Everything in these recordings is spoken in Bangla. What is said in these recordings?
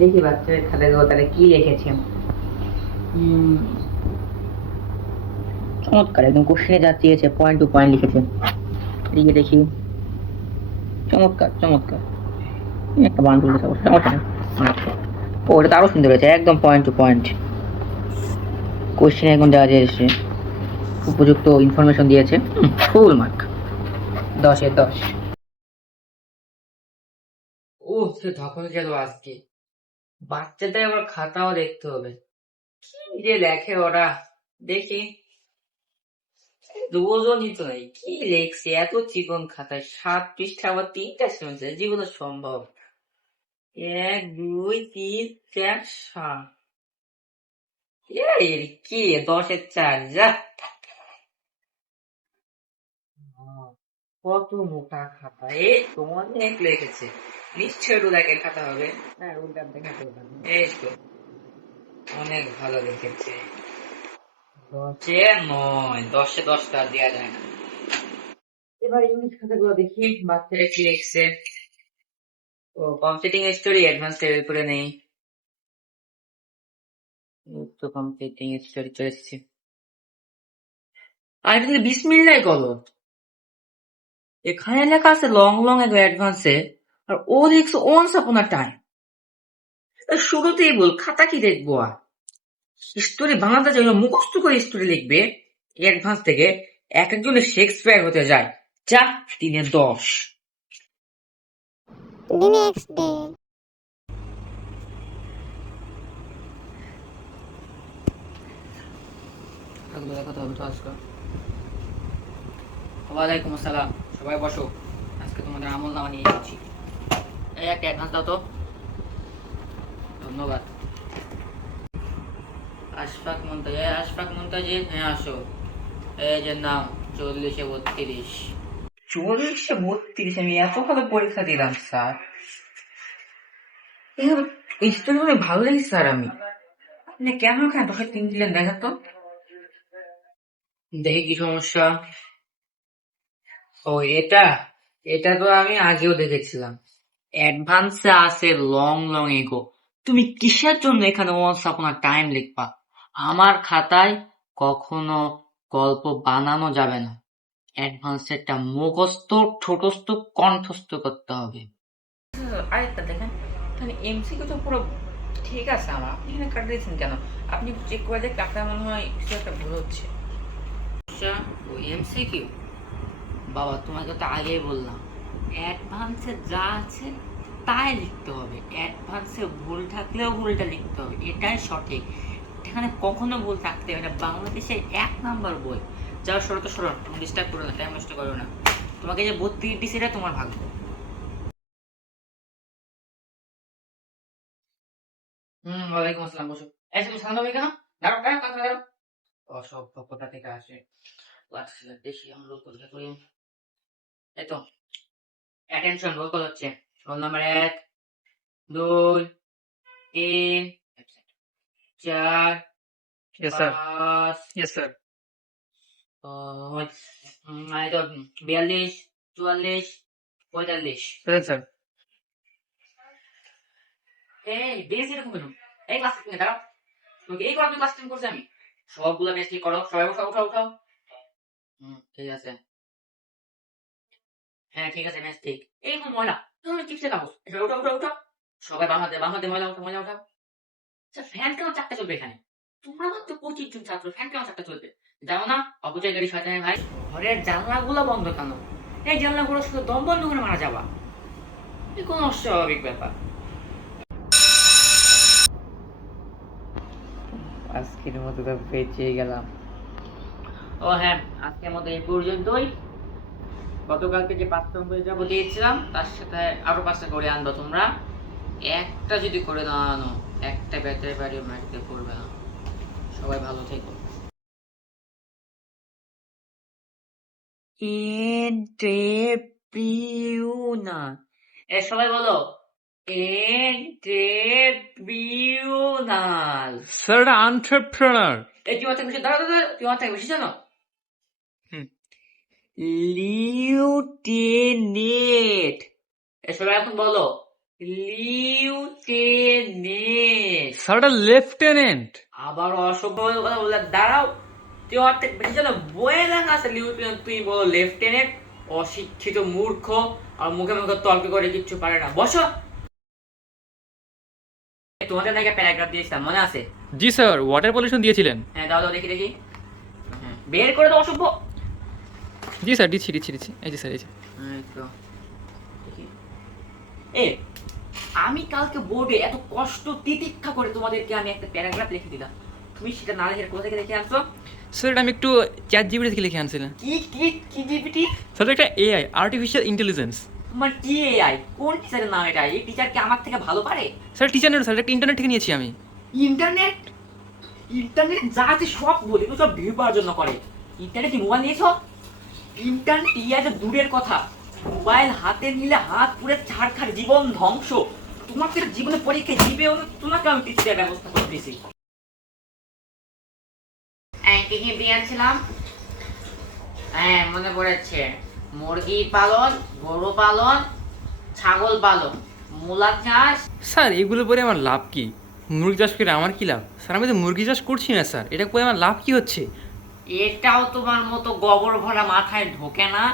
দেখি বাচ্চাদের খাতায় তারা কি লিখেছে। চমৎকার, একদম কোশ্চেনে যা চেয়েছে পয়েন্ট টু পয়েন্ট লিখেছে। এদিকে দেখি, চমৎকার চমৎকার। একটা বান্ডুল চমৎকার। ও, এটা তো আরো সুন্দর হয়েছে, একদম পয়েন্ট টু পয়েন্ট। কোশ্চেনে এখন যা যা এসেছে উপযুক্ত ইনফরমেশন দিয়েছে, ফুল মার্ক, 10-এ 10। ও, সে ধকল গেল আজকে। বাচ্চাদের আবার খাতাও দেখতে হবে, কি যে লেখে ওরা। দেখি, রোজও তো নেই, কি লেখছে এত চিকন খাতায়, 7 পৃষ্ঠা, আবার 3টা সেমিস্টার, যেগুলো সম্ভব। 1, 2, 3, 4, 7। এর কি 10-এ 4, যা। কত মোটা খাতা, এই তো অনেক লিখেছে। নিশ্চয় রুদাকে খাতা হবে। হ্যাঁ, রুদার দেখা করবেন, এই তো অনেক ভালো লিখেছে। 10-এ 9, 10-এ 10টা দেওয়া যায় না। এবার ইংলিশ খাতাগুলো দেখি বাচ্চারা কি লিখছে। ও, কমপ্লিটিং স্টোরি অ্যাডভান্স লেভেল করে নেই। তো কমপ্লিটিং স্টোরি চলে এসেছে। আর তুমি বিসমিল্লাহ করো, এখানে লেখা আছে লং লং এর অ্যাডভান্সে, আর ও লিখছে ওয়ান্স আপন আ টাইম। শুরুতেই বল, খাতা কি দেখবো আর। স্টোরি বানাতে চাইলে মুখস্থ করে স্টোরি লিখবে অ্যাডভান্স থেকে, এক একজনের শেক্সপিয়ার হতে যায়। যা, 3-এ 10। The next day. কথা হবে তো আজকে। ওয়ালাইকুম আসসালাম, সবাই বসো। আজকে তোমাদের আমল নামা নিয়ে এসেছি। এই একটা অ্যাডভান্স দাও তো। ধন্যবাদ। আশফাক মুনতাজির, হ্যাঁ আসো। এই যে নাম, 40-এ 32। 40-এ 32? আমি এত ভালো পরীক্ষা দিলাম স্যার। এই স্টোরি অনেক ভালো লেগেছে স্যার। আপনি কেন এখানে 10-এ 3 দিলেন, দেখেন তো। দেখি কি সমস্যা। ও, এটা এটা তো আমি আগেও দেখেছিলাম। অ্যাডভান্সে আছে লং লং এগো। তুমি কিসের জন্য এখানে ওয়ান্স আপন আ টাইম লিখবা? আমার খাতায় কখনো গল্প বানানো যাবে না। অ্যাডভান্সেরটা মুখস্থ, ঠোঁটস্থ, কণ্ঠস্থ করতে হবে। আরেকটা দেখেন, এখানে এমসিকিউ তো পুরো ঠিক আছে। আমার, আপনি এখানে কাটা দিয়েছেন কেন? আপনি চেক করে দেখলে আপনার মনে হয় কিছু একটা ভুল হচ্ছে। আচ্ছা, ও এমসিকিউ। বাবা, তোমাকে তো আগেই বললাম, অ্যাডভান্সে যা আছে তাই লিখতে হবে। অ্যাডভান্সে ভুল থাকলেও ভুলটা লিখতে হবে, এটাই সঠিক। এখানে কখনো ভুল থাকতে হবে না। বাংলাদেশের 1 নাম্বার বই। যাও, সরো তো সরো, তুমি ডিস্টার্ব করো না, টাইম নষ্ট করো না। তোমাকে যে 32 দিছি, এটা তোমার ভাগ্য। ওয়ালাইকুম আসসালাম, বসো। এই তুমি সালাম হবে কেন? দাঁড়াও দাঁড়াও, কথা দাঁড়াও। অসভ্য কোথা থেকে আসে। আচ্ছা, দেখি আমি রোল কোথায় করি। এই তো, অ্যাটেনশন, রোল কল হচ্ছে। Roll number 1, 2, 3, 4, Yes, sir. 5, Yes, sir. 42, 44, 45। Yes, sir. এই বেশ, এরকম কেন? এই ক্লাস থেকে দাঁড়াও, তোমাকে এই করার ক্লাস টেন করছি আমি। সবগুলো বেশ ঠিক করো, সবাই উঠাও উঠাও উঠাও। ঠিক আছে। হ্যাঁ ঠিক আছে, বেশ ঠিক। এই কোন ময়লা, তুমি চিপসে কাগজ, উঠাও উঠাও উঠাও। সবাই বাঁহাতে বাঁহাতে ময়লা উঠাও, ময়লা উঠাও। আচ্ছা, ফ্যান কেন 4টা চলবে এখানে? তোমরা মাত্র 25 জন ছাত্র, ফ্যান কেন 4টা চলবে? জানো না অপচয় গাড়ি শয়তানের ভাই? ঘরের জানলাগুলো বন্ধ কেন? এই জানলাগুলো শুধু দম বন্ধ করে মারা যাবা, এই কোন অস্বাভাবিক ব্যাপার? আজকের মতো তো বেঁচে গেলাম। ও হ্যাঁ, আজকের মতো এই পর্যন্তই। গতকালকে যে 5 নম্বরে যাবো দিয়েছিলাম, তার সাথে আরো 5টা করে আনবা তোমরা। একটা যদি করে না আনো, একটা ব্যাটারি বাড়ি মাটিতে পড়বে না। সবাই ভালো থেকো। এন্ট্রেপ্রিউনার, এ সবাই বলো, এন্ট্রেপ্রিউনার। Sir, the entrepreneur. এই কি মাথায় বেশি, দাঁড়া দাঁড়া, কি মাথায় বেশি জানো? Hmm. লিউটেনেট। এ সবাই এখন বলো, লিউটেনেন্ট। স্যার এটা লেফটেন্যান্ট। আবার অসভ্য হয়ে কথা বলে দাঁড়াও, তুই অর্ধেক বেশি যেন বয়ে লেখা আছে লিউটেন্যান্ট, তুই বলো লেফটেন্যান্ট। অশিক্ষিত মূর্খ, আর মুখে মুখে তর্ক করে কিচ্ছু পারে না। বসো। তোমাদের নাকি প্যারাগ্রাফ দিয়েছিলাম, মনে আছে? জি স্যার, ওয়াটার পলিউশন দিয়েছিলেন। হ্যাঁ, দাও দাও দেখি দেখি। বের করে দাও অসভ্য। জি স্যার, দিচ্ছি দিচ্ছি দিচ্ছি, এই যে স্যার, এই যে। এই তো দেখি। এ, আমি কালকে বোর্ডে এত কষ্ট তিতিক্ষা করে তোমাদেরকে আমি একটা প্যারাগ্রাফ লিখে দিলাম, তুমি সেটা না লিখে কোথা থেকে লিখে আনছো? স্যার এটা আমি একটু চ্যাট জিপিটি থেকে লিখে আনছিলাম। কি কি কি জিপিটি? স্যার একটা এআই, আর্টিফিশিয়াল ইন্টেলিজেন্স। তোমার কি এআই? কোন টিচারের নাম এটা? এই টিচার কি আমার থেকে ভালো পারে? স্যার টিচার নেই স্যার, একটা ইন্টারনেট থেকে নিয়েছি আমি। ইন্টারনেট? ইন্টারনেট যা আছে সব বলি এগুলো সব ভিউ পাওয়ার জন্য করে। ইন্টারনেট কি মোবাইল নিয়েছো? ইন্টারনেট ইয়া যে দূরের কথা, মোবাইল হাতে নিলে হাত পুরো ছাড়খাড়, জীবন ধ্বংস। তোমাকে জীবনে পরীক্ষায় দিবে, তোমাকে আমি টিচারের ব্যবস্থা করে দিয়েছি। কি কি দিয়েছিলাম? হ্যাঁ, মনে পড়েছে। মুরগি পালন, গরু পালন, ছাগল পালন, মূলা চাষ। স্যার এগুলো পরে আমার লাভ কি? মুরগি চাষ করে আমার কি লাভ? স্যার আমি তো মুরগি চাষ করছি না স্যার, এটা করে আমার লাভ কি হচ্ছে? এটাও তোমার মতো গোবর ভরা মাথায় ঢোকে না।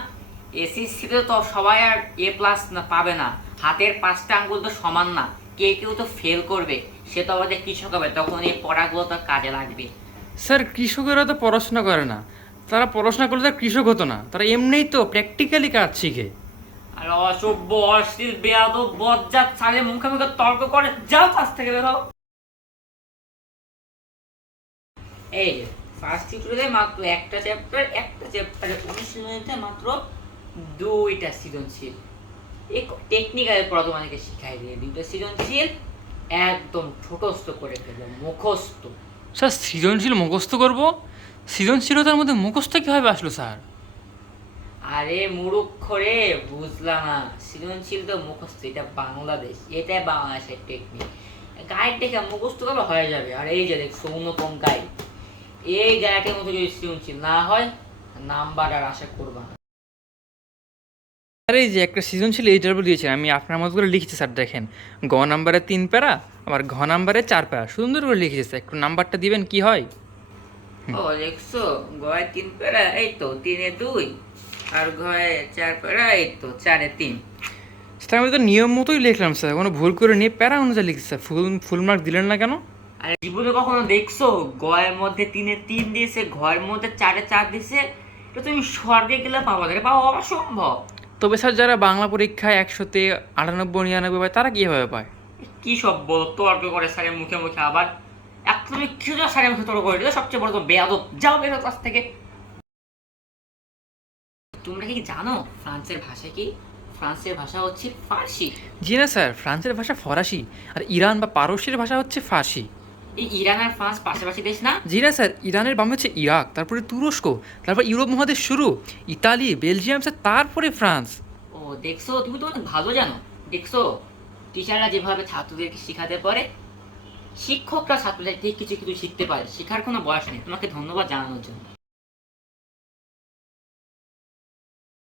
এসএসসিতে তো সবাই আর এ প্লাস না পাবে না, হাতের 5টা আঙ্গুল তো সমান না, কেউ কেউ তো ফেল করবে। সে তো আমাদের কৃষক হবে, তখন এই পড়াগুলো তো কাজে লাগবে। স্যার কৃষকেরা তো পড়াশোনা করে না, তারা পড়াশোনা করলে তারা কৃষক হতো না, তারা এমনিই তো প্র্যাকটিক্যালি কাজ শিখে। আর অসভ্য, অশ্লীল, বেয়াদব, বজ্জাত ছাড়ে মুখে মুখে তর্ক করে, যাও কাছ থেকে বের হও। এই যে ফার্স্ট টিউটোরিয়ালে মাত্র একটা চ্যাপ্টারে অনুশীলনীতে মাত্র 2টা সৃজনশীল। এই টেকনিক্যাল পড়া তোমাদেরকে শিখাই দিয়ে 2টা সৃজনশীল একদম ছোটস্থ করে ফেলবো, মুখস্থ। স্যার সৃজনশীল মুখস্থ করব? সৃজনশীলতার মধ্যে মুখস্থ কীভাবে আসলো স্যার? আরে মূর্খ রে, বুঝলা না? সৃজনশীল তো মুখস্থ, এটা বাংলাদেশ, এটাই বাংলাদেশের টেকনিক। গাইড দেখে মুখস্থ করলে হয়ে যাবে। আর এই যে দেখছো অনুপম গাইড, এই গাইডের মতো যদি সৃজনশীল না হয়, নাম্বার আর আশা করবা না। স্যার এই যে একটা সৃজনশীল এইচডাব্লিউ দিয়েছেন, আমি আপনার মতো করে লিখেছি স্যার, দেখেন গ নাম্বারে 3 প্যারা, আবার ঘ নাম্বারে 4 প্যারা, সুন্দর করে লিখেছি স্যার, একটু নাম্বারটা দিবেন কি হয়? ও দেখছো, গয় 3 প্যারা, এই তো 3-এ 2, আর ঘয়ে 4 প্যারা, এই তো 4-এ 3। স্যার আমি তো নিয়ম মতোই লিখলাম স্যার, কোনো ভুল করে নিয়ে প্যারা অনুযায়ী লিখছি স্যার, ফুল মার্ক দিলেন না কেন? আরে জীবনে কখনো দেখছো গয়ের মধ্যে 3-এ 3 দিয়েছে, ঘরের মধ্যে 4-এ 4 দিয়েছে? এটা তুমি স্বর্গে গেলে পাবো, এটা পাওয়া অসম্ভব। তবে স্যার যারা বাংলা পরীক্ষায় 100-তে 98-99 পায়, তারা কীভাবে পায়? কি সব বলো, তর্ক করে স্যারের মুখে মুখে আবার। এক তুমি কি স্যারের মুখে তর্ক করে, এটা সবচেয়ে বড় তো বেয়াদব। যাও বেরো কাছ থেকে। তোমরা কি জানো ফ্রান্সের ভাষা কি? ফ্রান্সের ভাষা হচ্ছে ফার্সি। জি না স্যার, ফ্রান্সের ভাষা ফরাসি, আর ইরান বা পারস্যের ভাষা হচ্ছে ফার্সি। এই ইরান আর ফ্রান্স পাশাপাশি দেশ না? জি না স্যার, ইরানের বাম হচ্ছে ইরাক, তারপরে তুরস্ক, তারপর ইউরোপ মহাদেশ শুরু, ইতালি, বেলজিয়াম স্যার, তারপরে ফ্রান্স। ও দেখছো, তুমি তো অনেক ভালো জানো। দেখছো টিচাররা যেভাবে ছাত্রদেরকে শেখাতে পারে, শিক্ষকরা ছাত্রদের থেকে কিছু কিছু শিখতে পারে। শেখার কোনো বয়স নেই। তোমাকে ধন্যবাদ জানানোর জন্য।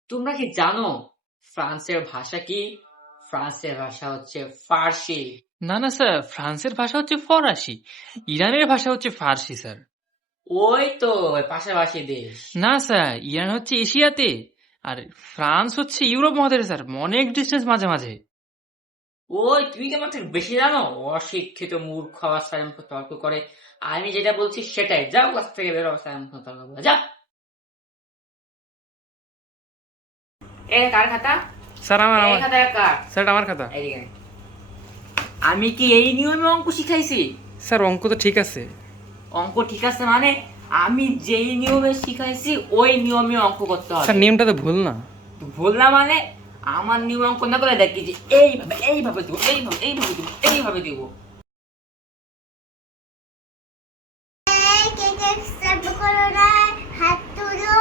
তোমরা কি জানো ফ্রান্সের ভাষা কি? ফ্রান্সের ভাষা হচ্ছে ফার্সি। না না স্যার, ফ্রান্সের ভাষা হচ্ছে ফরাসি, ইরানের ভাষা হচ্ছে ফার্সি স্যার। ওই তো পাশাপাশি দেশ। না স্যার, ইরান হচ্ছে এশিয়াতে, আর ফ্রান্স হচ্ছে ইউরোপ মহাদেশে স্যার, অনেক ডিস্টেন্স মাঝে মাঝে। ওই তুমি কি আমার থেকে বেশি জানো? অশিক্ষিত মূর্খ, আবার স্যারের মুখে তর্ক করে। আমি যেটা বলছি সেটাই, যাও ক্লাস থেকে বেরো, স্যারের মুখে তর্ক করে যা। এ কার খাতা? স্যার আমার এই আমার খাতা কার? স্যার আমার খাতা। এইদিকে আয়। আমি কি এই নিয়মে অঙ্ক শিখাইছি? স্যার অঙ্ক তো ঠিক আছে। অঙ্ক ঠিক আছে মানে আমি যেই নিয়মে শিখাইছি ওই নিয়মে অঙ্ক করতে হবে। স্যার নিয়মটা তো ভুল না। ভুল না মানে? আমার নিয়ম অঙ্ক না করে দেখি যে এইভাবে এইভাবে দিব, এইভাবে এইভাবে দিব, এইভাবে দিব। হাত তুলো,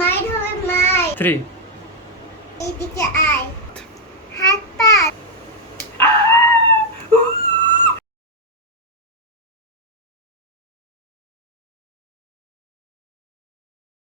মাইর হবে মাইর। 3 এইদিকে